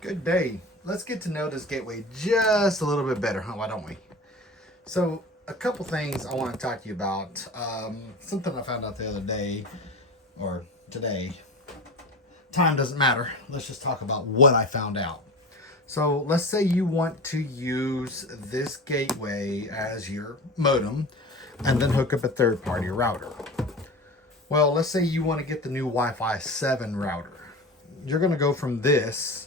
Good day. Let's get to know this gateway just a little bit better, huh? Why don't we? So, a couple things I want to talk to you about. Something I found out the other day, or today. Time doesn't matter. Let's just talk about what I found out. So, let's say you want to use this gateway as your modem and then hook up a third party router. Well, let's say you want to get the new Wi-Fi 7 router. You're going to go from this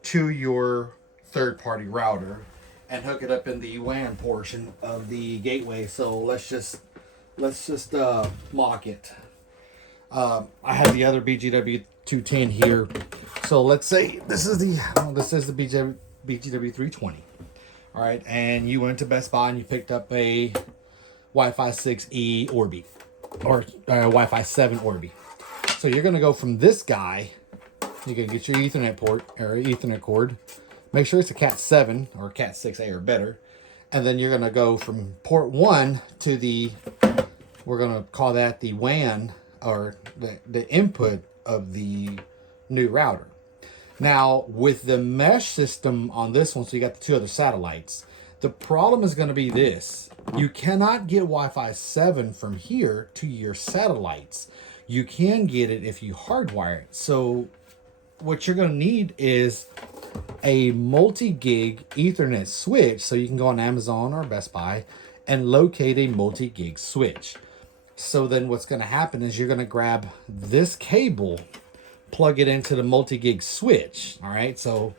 to your third party router and hook it up in the WAN portion of the gateway. So let's just mock it. I have the other BGW 210 here. So let's say this is the BGW 320. All right, and you went to Best Buy and you picked up a Wi-Fi 6E Orbi or Wi-Fi 7 Orbi. So you're going to go from this guy. You're going to get your Ethernet port or Ethernet cord. Make sure it's a Cat 7 or Cat 6A or better. And then you're going to go from port 1 to the, we're going to call that the WAN or the input of the new router. Now, with the mesh system on this one, so you got the two other satellites, the problem is going to be this. You cannot get Wi-Fi 7 from here to your satellites. You can get it if you hardwire it. So what you're going to need is a multi-gig Ethernet switch. So you can go on Amazon or Best Buy and locate a multi-gig switch. So then what's going to happen is you're going to grab this cable, plug it into the multi-gig switch. All right, so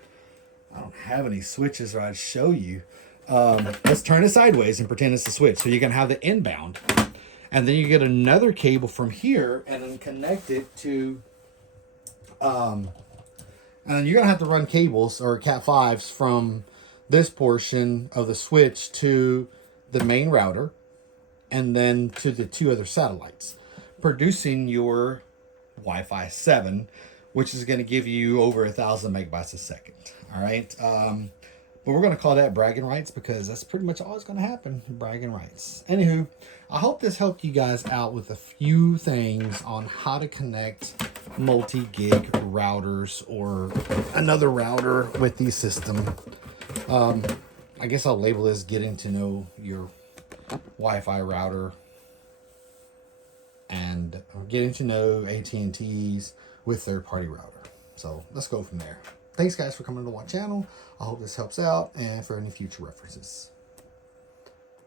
I don't have any switches or I'd show you. Let's turn it sideways and pretend it's the switch. So you're going to have the inbound. And then you get another cable from here and then connect it to... and then you're going to have to run cables or Cat 5s from this portion of the switch to the main router and then to the two other satellites, producing your Wi-Fi 7, which is going to give you over 1,000 megabytes a second. All right. But we're going to call that bragging rights because that's pretty much all that's going to happen. Bragging rights. Anywho, I hope this helped you guys out with a few things on how to connect multi-gig routers or another router with the system. I guess I'll label this getting to know your Wi-Fi router and getting to know AT&T's with third-party router. So let's go from there. Thanks guys for coming to my channel. I hope this helps out and for any future references.